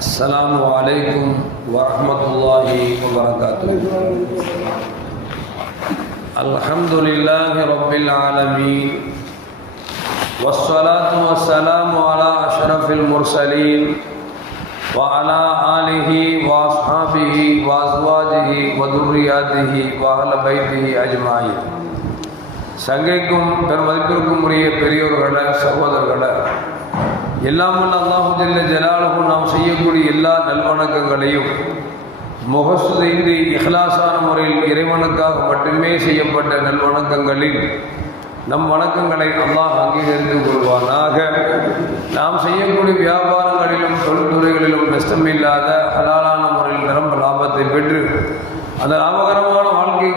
السلام عليكم ورحمة الله وبركاته الحمد لله رب العالمين والصلاة والسلام على أشرف المرسلين وعلى آله وأصحابه وأزواجه وذرياته وأهل بيته أجمعين சங்கைக்கும் பெருமதிப்பிற்கும் உரிய பெரியோர்கள சகோதரர்கள எல்லாம் உள்ள அல்லாஹு ஜல்ல ஜலாலுக்கும் நாம் செய்யக்கூடிய எல்லா நல்வணக்கங்களையும் முகஸ்துதின்றி இஹ்லாசான முறையில் இறைவனுக்காக மட்டுமே செய்யப்பட்ட நல்வணக்கங்களில் நம் வணக்கங்களை அல்லாஹ் அங்கீகரித்து கொள்வானாக. நாம் செய்யக்கூடிய வியாபாரங்களிலும் தொழில்துறைகளிலும் நஷ்டமில்லாத ஹலாலான முறையில் நிரம்ப லாபத்தை பெற்று அந்த லாபகரமான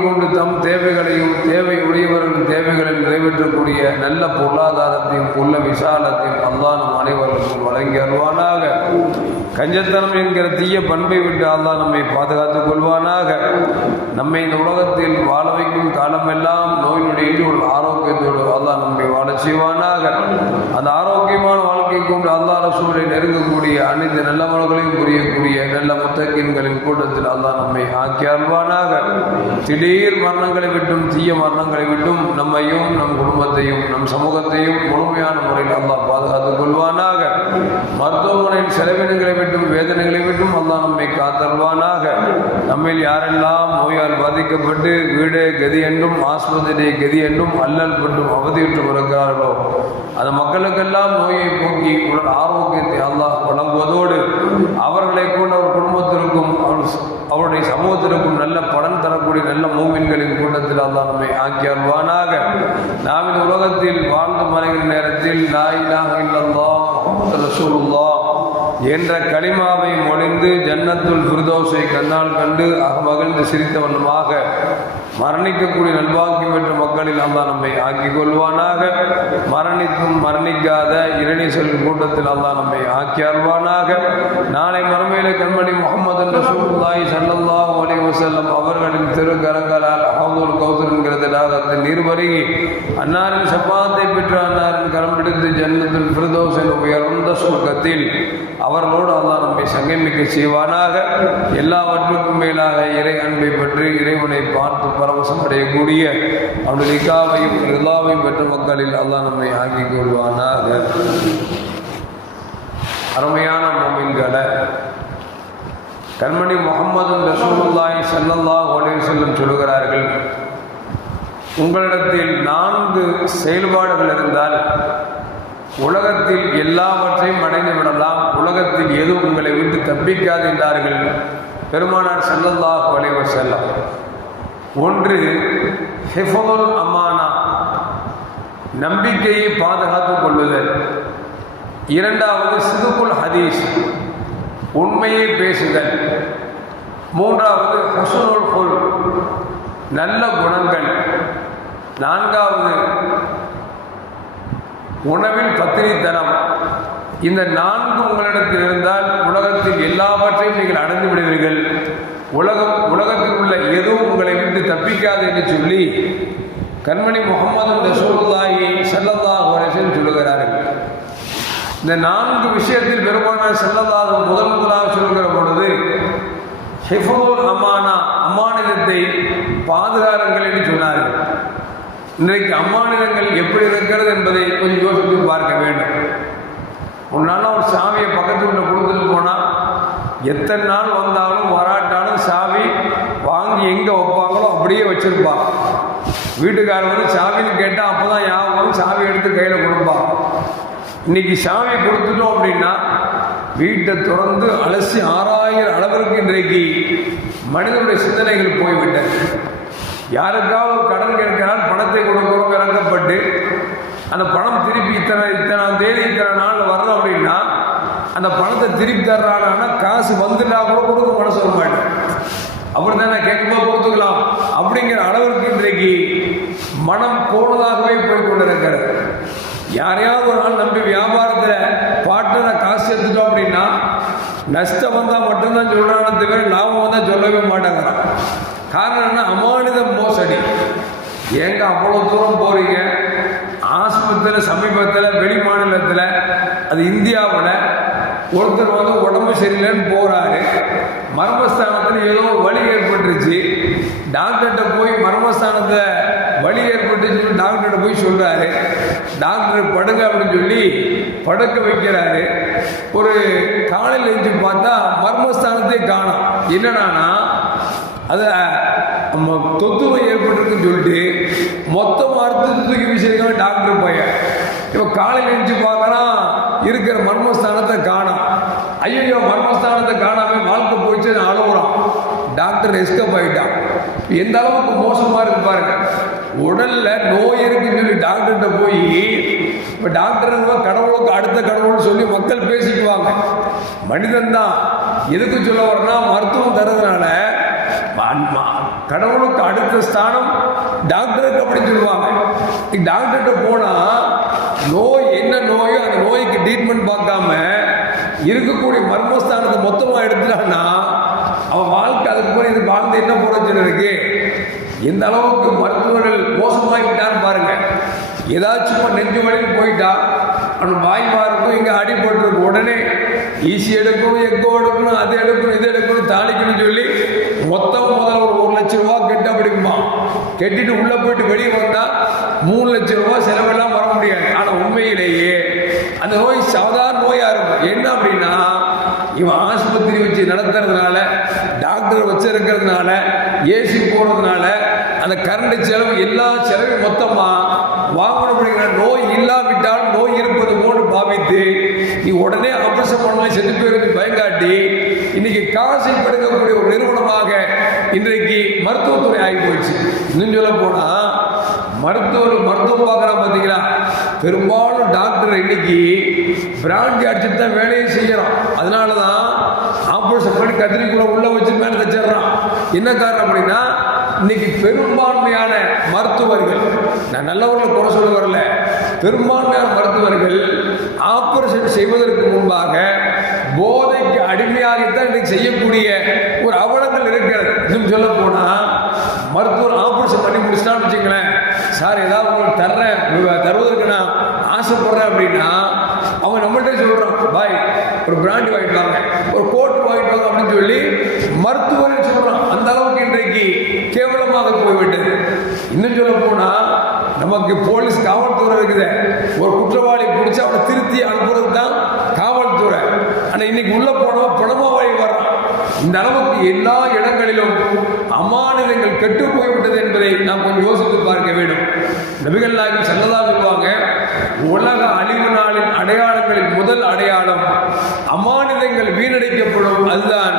கொண்டு தம் தேவைகளையும் தேவை உடையவர்களின் தேவைகளில் நிறைவேற்றக்கூடிய நல்ல பொருளாதாரத்தையும் உள்ள விசாலத்தையும் அல்லா நம் அனைவருக்கும் வழங்கி அருவானாக கஞ்சத்தனம் என்கிற தீய பண்பை விட்டு அல்லா நம்மை பாதுகாத்துக் கொள்வானாக. நம்மை இந்த உலகத்தில் வாழ வைக்கும் காலமெல்லாம் நோயினுடைய ஆரோக்கியத்தோடு அல்லா நம்மை வாழச் செய்வானாக அந்த ஆரோக்கியமான வாழ்க்கை கொண்டு அல்லா ரசூலை நெருங்கக்கூடிய அனைத்து நல்ல மனங்களையும் புரியக்கூடிய நல்ல முத்தக்கின்களின் கூட்டத்தில் அல்லா நம்மை ஆக்கி அல்வானாக திடீர் மரணங்களை விட்டும் தீய மரணங்களை விட்டும் நம்மையும் நம் குடும்பத்தையும் நம் சமூகத்தையும் முழுமையான முறையில் அல்லா பாதுகாத்துக் கொள்வானாக. மருத்துவமனையின் செலவினங்களை விட்டும் வேதனைகளை விட்டும் அல்லா நம்மை காத்தல்வானாக நம்மில் யாரெல்லாம் நோயால் பாதிக்கப்பட்டு வீடு கதி என்றும் ஆஸ்பத்திரி கதி என்றும் அல்லல் பட்டும் அவதியுற்று வருகிறார்களோ அந்த மக்களுக்கெல்லாம் நோயை போக்கி உடல் ஆரோக்கியத்தை அல்லாஹ் வழங்குவதோடு அவர்களை கூட அவர் குடும்பத்திற்கும் அவர் அவருடைய சமூகத்திற்கும் நல்ல பலன் தரக்கூடிய நல்ல மூவின்களின் கூட்டத்தில் அல்லாஹ் நம்மை ஆக்கி அல்வானாக நாம் இந்த உலகத்தில் வாழ்ந்து மறைகிற நேரத்தில் லாயிலாக இல்லல்லா ரசூலுல்லா என்ற களிமாவை மொழிந்து ஜன்னத்துல் ஃபிர்தோஸை கண்ணால் கண்டு அகமகிழ்ந்து சிரித்த வண்ணமாக மரணிக்கக்கூடிய நல்வாக்கியம் பெற்ற மக்களில் அல்லாஹ் நம்மை ஆக்கிக் கொள்வானாக. மரணிக்கும் மரணிக்காத இரணீசலின் கூட்டத்தில் அல்லாஹ் நம்மை ஆக்கி அருள்வானாக. நாளை கண்மணி முகமது ரசூலுல்லாஹி ஸல்லல்லாஹு அலைஹி வஸல்லம் அவர்களின் திருக்கரங்களால் அஹமதுல் கௌசர் என்கிற திலாகத்தில் நீர் வருகி அன்னாரின் சப்பாத்தை பெற்று அன்னாரின் கரம் பிடித்து ஜன்னத்தில் ஃபிர்தோஸ் உயர்ந்த சுருக்கத்தில் அவர்களோடு அல்லாஹ் நம்மை சங்கமிக்க செய்வானாக. எல்லாவற்றுக்கும் மேலாக இறை அன்பை பற்றி இறைவனை பார்த்து பரவசம் அடையக்கூடிய அவனுடைய இக்காவையும் ரிலாவையும் பெற்ற மக்களில் அல்லாஹ் நம்மை ஆக்கிக் கொள்வானாக. அருமையான மொமின்களை கண்மணி முகமது ரசூலுல்லாஹி ஸல்லல்லாஹு ஒலே செல்லும் சொல்லுகிறார்கள் உங்களிடத்தில் நான்கு செயல்பாடுகள் இருந்தால் உலகத்தில் எல்லாவற்றையும் அடைந்து விடலாம். உலகத்தில் எதுவும் உங்களை விட்டு தப்பிக்காது என்றார்கள் பெருமானார் செல்லல்லாஹ் அலைஹி செல்லம் ஒன்று ஹிஃபதுல் அமானா நம்பிக்கையை பாதுகாத்துக் கொள்ளுதல். இரண்டாவது சிதுகுல் ஹதீஸ் உண்மையை பேசுதல். மூன்றாவது ஹசுனுல் குல் நல்ல குணங்கள். நான்காவது உணவில் பத்திரித்தனம் இந்த நான்கு உங்களிடத்தில் இருந்தால் உலகத்தில் எல்லாவற்றையும் நீங்கள் அடைந்து விடுவீர்கள். உலகம் உலகத்தில் உள்ள எதுவும் உங்களை விட்டு தப்பிக்காது என்று சொல்லி கண்மணி முகமது ரசூலுல்லாஹி ஸல்லல்லாஹு அலைஹி வஸல்லம் சொல்லுகிறார்கள். இந்த நான்கு விஷயத்தில் பெருமானார் ஸல்லல்லாஹு முதல் ஹிஃபோல் அமானா அம்மானிதத்தை பாதுகாருங்கள் என்று சொன்னார்கள். இன்றைக்கு அம்மாநிலங்கள் எப்படி இருக்கிறது என்பதை கொஞ்சம் யோசித்து பார்க்க வேண்டும். முன்னால ஒரு சாமியை பக்கத்து வீட்டில் கொடுத்துட்டு போனால் எத்தனை நாள் வந்தாலும் வராட்டாலும் சாவி வாங்கி எங்கே வைப்பாங்களோ அப்படியே வச்சுருப்பாள் வீட்டுக்காரர் வந்து சாவின்னு கேட்டால் அப்போ தான் யாவும் சாவி எடுத்து கையில் கொடுப்பான் இன்னைக்கு சாவி கொடுத்துட்டோம் அப்படின்னா வீட்டை திறந்து அலசி ஆறாயிரம் அளவிற்கு இன்றைக்கு மனிதனுடைய சிந்தனைகள் போய்விட்டன. யாருக்காவது கடன் கேட்கிறால் பணத்தை கொடுக்கிறோம் இறக்கப்பட்டு அந்த பணம் திருப்பி இத்தனை இத்தனை தேதி இத்தனை நாள் வரணும் அப்படின்னா அந்த பணத்தை திருப்பி தர்றானா காசு வந்துட்டா கூட கொடுக்க மனசு வர மாட்டேன். அப்படி தானே கேட்கும்போது கொடுத்துக்கலாம் அப்படிங்கிற அளவிற்கு இன்றைக்கு மனம் போனதாகவே போய் கொண்டிருக்கிறது. யாரையாவது ஒரு நாள் நம்பி வியாபாரம் காசு எடுத்துட்டோம் அப்படின்னா நஷ்டம் வந்தால் மட்டும்தான் சொல்கிறானே தவிர லாபம் வந்தால் சொல்லவே மாட்டேங்கிறான் காரணம் என்ன? அமானித மோசடி. ஏங்க அவ்வளோ தூரம் போறீங்க? ஆஸ்பத்திரியில் சமீபத்தில் வெளி மாநிலத்தில் அது இந்தியாவில் ஒருத்தர் வந்து உடம்பு சரியில்லைன்னு போறாரு. மர்மஸ்தானத்தில் ஏதோ வலி ஏற்பட்டுருச்சு. டாக்டர்கிட்ட போய் மர்மஸ்தானத்தை வலி ஏற்பட்டுச்சு டாக்டர்கிட்ட போய் சொல்றாரு. டாக்டர் படுங்க அப்படின்னு சொல்லி படுக்க வைக்கிறாரு. ஒரு காலையில் எழுந்து பார்த்தா மர்மஸ்தானத்தை காணும். என்னடானா அது நம்ம தொத்துவை ஏற்பட்டிருக்குன்னு சொல்லிட்டு மொத்த மருத்துவ தூக்கி வீசியிருக்காங்க டாக்டர் பையன் இப்போ காலையில் எழுந்து பார்க்கறான் இருக்கிற மர்மஸ்தானத்தை காணும். ஐயோ மர்மஸ்தானத்தை காணாம வாழ்க்கை போயிடுச்சு அழுகுறான் டாக்டர் எஸ்கப் ஆகிட்டான் எந்த அளவுக்கு மோசமாக இருக்கு பாருங்க. உடல்ல நோய் இருக்குன்னு சொல்லி டாக்டர்கிட்ட போய் இப்போ டாக்டருங்க கடவுளுக்கு அடுத்த கடவுள்னு சொல்லி மக்கள் பேசிக்குவாங்க. மனிதன் தான். எதுக்கு சொல்ல வரனா மருத்துவம் தரதுனால கடவுளுக்கு அடுத்த ஸ்தானம் டாக்டருக்கு அப்படின்னு சொல்லுவாங்க. டாக்டர்கிட்ட போனா நோய் என்ன நோயோ அந்த நோய்க்கு ட்ரீட்மெண்ட் பார்க்காம இருக்கக்கூடிய மர்மஸ்தானத்தை மொத்தமா எடுத்துட்டான்னா அவன் வாழ்க்கை அதுக்கு போய் இது வாழ்ந்து என்ன பிரயோஜனம் இருக்கு. எந்த அளவுக்கு மருத்துவர்கள் மோசமாகி விட்டான்னு பாருங்க ஏதாச்சும் நெஞ்சு வழியில் போயிட்டா அவன் வாய் மாறுக்கும் இங்கே அடிபட்டுருக்கும் உடனே ஈசி எடுக்கணும் எக்கோ எடுக்கணும் அது எடுக்கணும் இது எடுக்கணும் தாளிக்கணும்னு சொல்லி மொத்தம் முதல்ல ஒரு ஒரு லட்சம் ரூபா கெட்ட பிடிக்குமா கெட்டிட்டு உள்ளே போயிட்டு வெளியே வந்தால் மூணு லட்சம் ரூபா செலவெல்லாம் வர முடியாது. ஆனால் உண்மையிலேயே அந்த நோய் சாதாரண நோயாக இருக்கும். என்ன அப்படின்னா இவன் ஆஸ்பத்திரி வச்சு நடத்துறதுனால டாக்டர் வச்சிருக்கிறதுனால ஏசி போடுறதுனால அந்த கரண்ட் செலவு எல்லா செலவும் மொத்தமாக வாங்கணும் நோய் இல்லாவிட்டால் நோய் இருப்பது போன்று பாவித்து நீ உடனே ஆபரேஷன் பண்ணல செத்து போயிருந்து பயங்காட்டி இன்னைக்கு காசை படுக்கக்கூடிய ஒரு நிறுவனமாக இன்றைக்கு மருத்துவத்துறை ஆகி போயிடுச்சு இன்னும் சொல்ல போனா மருத்துவர் மருத்துவம் பார்க்குறா பார்த்தீங்களா பெரும்பாலும் டாக்டர் இன்னைக்கு பிராண்டி அடிச்சுட்டு தான் வேலையை செய்யறோம் அதனால தான் ஆப்ரேஷன் பண்ணி கத்திரிக்குள்ள உள்ள வச்சு மேலே தச்சிடுறான் என்ன காரணம் அப்படின்னா இன்னைக்கு பெரும்பான்மையான மருத்துவர்கள் நான் நல்லவர்களை குறை சொல்ல வரல. பெரும்பான்மையான மருத்துவர்கள் ஆப்ரேஷன் செய்வதற்கு முன்பாக போதைக்கு அடிமையாகத்தான் இன்னைக்கு செய்யக்கூடிய ஒரு அவலங்கள் இருக்கிறது. இன்னும் சொல்ல போனா மருத்துவர் ஆப்ரேஷன் பண்ணி முடிச்சிட்டான்னு வச்சுங்களேன் சார் ஏதாவது உங்களுக்கு தர்றேன். தருவதற்கு நான் ஆசைப்படுறேன் அப்படின்னா அவங்க நம்மள்ட்ட சொல்றான் பாய் ஒரு பிராண்ட் வாங்கிட்டு வாங்க. ஒரு கோட் வாங்கிட்டு வாங்க அப்படின்னு சொல்லி மருத்துவர் சொல்றான் அந்த அளவுக்கு இன்றைக்கு கேவலமாக போய்விட்டது இன்னும் சொல்ல போனா நமக்கு போலீஸ் காவல்துறை இருக்குது ஒரு குற்றவாளி பிடிச்சி அவனை திருத்தி அனுப்புறது தான் காவல்துறை ஆனால் இன்னைக்கு உள்ள போனவன் பணமா வழி வர்றான் இந்த அளவுக்கு எல்லா இடங்களிலும் அமானிதங்கள் கெட்டு போய்விட்டது என்பதை நாம் கொஞ்சம் யோசித்து பார்க்க வேண்டும் நபிகள் நாயகம் செல்லதா சொல்லுவாங்க உலக அழிவு நாளின் அடையாளங்களின் முதல் அடையாளம் அமானிதங்கள் வீணடிக்கப்படும் அதுதான்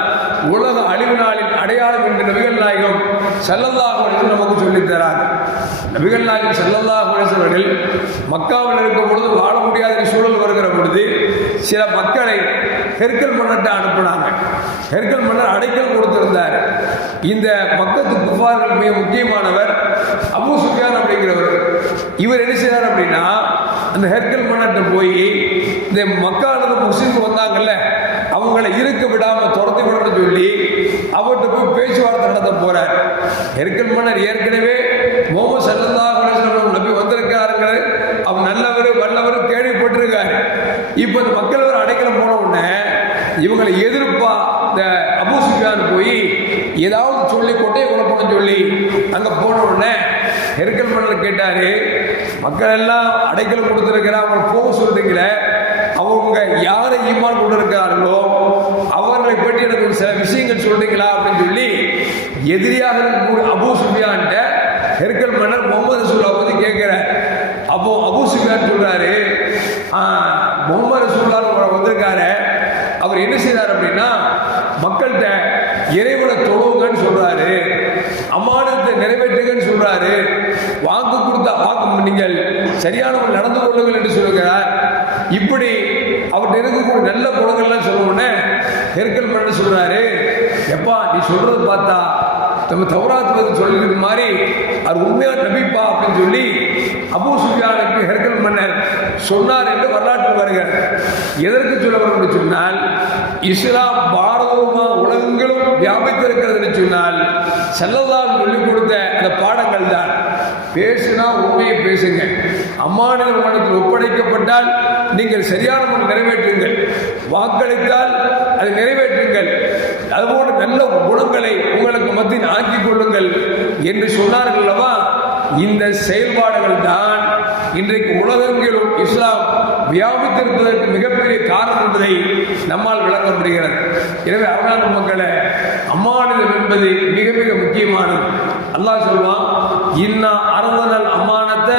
உலக அழிவு நாளின் அடையாளம் என்று நபிகள் நாயகம் செல்லதாக நமக்கு சொல்லித் தரார். நபிகள் நாயகம் செல்லதாக சொல்லில் அவர்கள் மக்காவில் இருக்கும் பொழுது வாழ முடியாத சூழல் வருகிற பொழுது சில மக்களை ஹெர்கல் மன்னர்கிட்ட அனுப்புனாங்க. ஹெர்கல் மன்னர் அடைக்கல் கொடுத்திருந்தார். இந்த பக்கத்து குஃபார்கள் மிக முக்கியமானவர் அபு சுஃபியான் அப்படிங்கிறவர். இவர் என்ன செய்தார் அப்படின்னா அந்த ஹெர்கல் மன்னர்கிட்ட போய் இந்த மக்கானது முஸ்லீம் வந்தாங்கல்ல அவங்கள இருக்க விடாம துரத்தி விடணும்னு சொல்லி அவர்கிட்ட போய் பேச்சுவார்த்தை நடத்த போறார். ஹெர்கல் மன்னர் ஏற்கனவே முகமது சல்லா நம்பி வஸல்லம் வந்திருக்காருங்க அவர் நல்லவர் வல்லவர் கேள்விப்பட்டிருக்காரு. இப்போ இந்த மக்கள் ஒரு அடைக்கலம் போன உடனே இவங்களை எது அபூ போய் ஏதாவது சொல்லி கொட்டை குழப்பம்னு சொல்லி அங்கே போன உடனே ஹெர்கல் மன்னர் கேட்டார் மக்கள் எல்லாம் அடைக்கலம் கொடுத்துருக்கிற அவங்க போக சொல்றீங்கள அவங்க யாரை ஈமான் கொண்டிருக்கிறார்களோ அவர்களை பற்றி எனக்கு சில விஷயங்கள் சொல்றீங்களா? அப்படின்னு சொல்லி எதிரியாக இருக்கக்கூடிய அபூ சுஃபியான்ட்ட ஹெர்கல் மன்னர் முகமது ரசூலா பற்றி கேட்குற அப்போ அபு சுஃபியான் சொல்றாரு முகமது ரசூல்லா வந்திருக்காரு அவர் என்ன செய்தார் அப்படின்னா மக்கள்கிட்ட இறைவனை தொழுவுங்கன்னு சொல்றாரு. அம்மானத்தை நிறைவேற்றுங்கன்னு சொல்றாரு. வாக்கு கொடுத்த வாக்கு நீங்கள் சரியானவர்கள் நடந்து கொள்ளுங்கள் என்று சொல்லுகிறார். இப்படி அவர்கிட்ட இருக்கக்கூடிய நல்ல குணங்கள்லாம் சொல்ல ஹெர்கல் பண்ண சொல்றாரு. எப்பா நீ சொல்றது பார்த்தா நம்ம தௌராத் சொல்லிக்கிற மாதிரி அவர் உண்மையான நபிப்பா? அப்படின்னு சொல்லி அபூ சுஃபியானுக்கு ஹெர்கல் மன்னர் சொன்னார் என்று வரலாற்று வருகிறார் எதற்கு சொல்ல வரும் சொன்னால் இஸ்லாம் பாரதம் சொன்னால் செல்லதான் சொல்லிக் கொடுத்த அந்த பாடங்கள் தான். பேசுனா உண்மையை பேசுங்க. அம்மாநில மனத்தில் ஒப்படைக்கப்பட்டால் நீங்கள் சரியான முறை நிறைவேற்றுங்கள். வாக்களித்தால் அதை நிறைவேற்றுங்கள். அதுபோல நல்ல குணங்களை உங்களுக்கு மத்தியில் ஆக்கிக் கொள்ளுங்கள் என்று சொன்னார்கள் அல்லவா? இந்த செயல்பாடுகள் தான் இன்றைக்கு உலகெங்கிலும் இஸ்லாம் வியாபித்திருப்பதற்கு மிகப்பெரிய காரணம் என்பதை நம்மால் விளங்க முடிகிறது. எனவே அருணாந்த மக்களை அம்மானிதம் என்பது மிக மிக முக்கியமானது. அல்லாஹ் சொல்வான் இன்னா அறந்தனல் அம்மானத்தை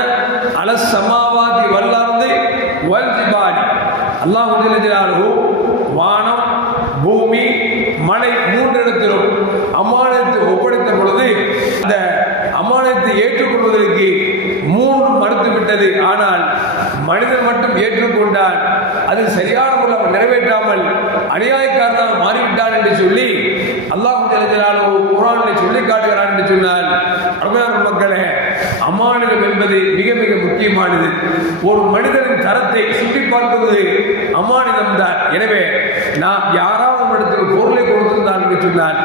அல சமாவாதி வல்லார்ந்து வல் ஜிபாடி அல்லாஹ் ஜல்லஜலாலுஹு வானம் பூமி மலை மூன்றிடத்திலும் அம்மானத்தை ஒப்படைத்த பொழுது அந்த அம்மானத்தை ஏற்றுக்கொள்வதற்கு மூன்று மறுத்து விட்டது ஆனால் மனிதன் மட்டும் ஏற்றுக்கொண்டான் அது சரியான முறையில் அவன் நிறைவேற்றாமல் அநியாயக்காரனாக மாறிவிட்டான் என்று சொல்லி அல்லாஹ் ஜலஜலாலோ குரானில் சொல்லி காட்டுகிறான் என்று சொன்னால் அருமையான மக்களே அம்மானிதம் என்பது மிக மிக முக்கியமானது. ஒரு மனிதனின் தரத்தை சுட்டி பார்ப்பது அமானிதம்தான். எனவே நாம் யாராவது இடத்தில் பொருளை கொடுத்திருந்தான் என்று சொன்னால்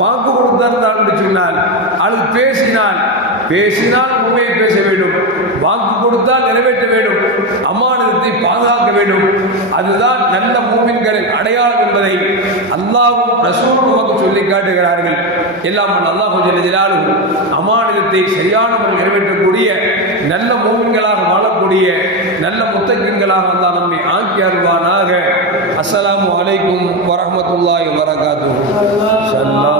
வாக்கு கொடுத்திருந்தான் என்று சொன்னால் அது பேசினால் பேசினால் உண்மையை பேச வேண்டும். வாக்கு கொடுத்தால் நிறைவேற்ற வேண்டும். அம்மானத்தை பாதுகாக்க வேண்டும். அதுதான் நல்ல மூமின்களின் அடையாளம் என்பதை அல்லாவும் ரசூலும் நமக்கு சொல்லி காட்டுகிறார்கள். எல்லாம் அல்லாஹு ஜெல்லாலும் அமானிதத்தை சரியான முறையில் நிறைவேற்றக்கூடிய நல்ல மூமின்களாக வாழக்கூடிய நல்ல முத்தகங்களாக அல்லாஹ் நம்மை ஆக்கி அருள்வானாக. அஸ்லாம் வலைக்கும் வரமத்துல்லாய் வரகாத்து சல்லா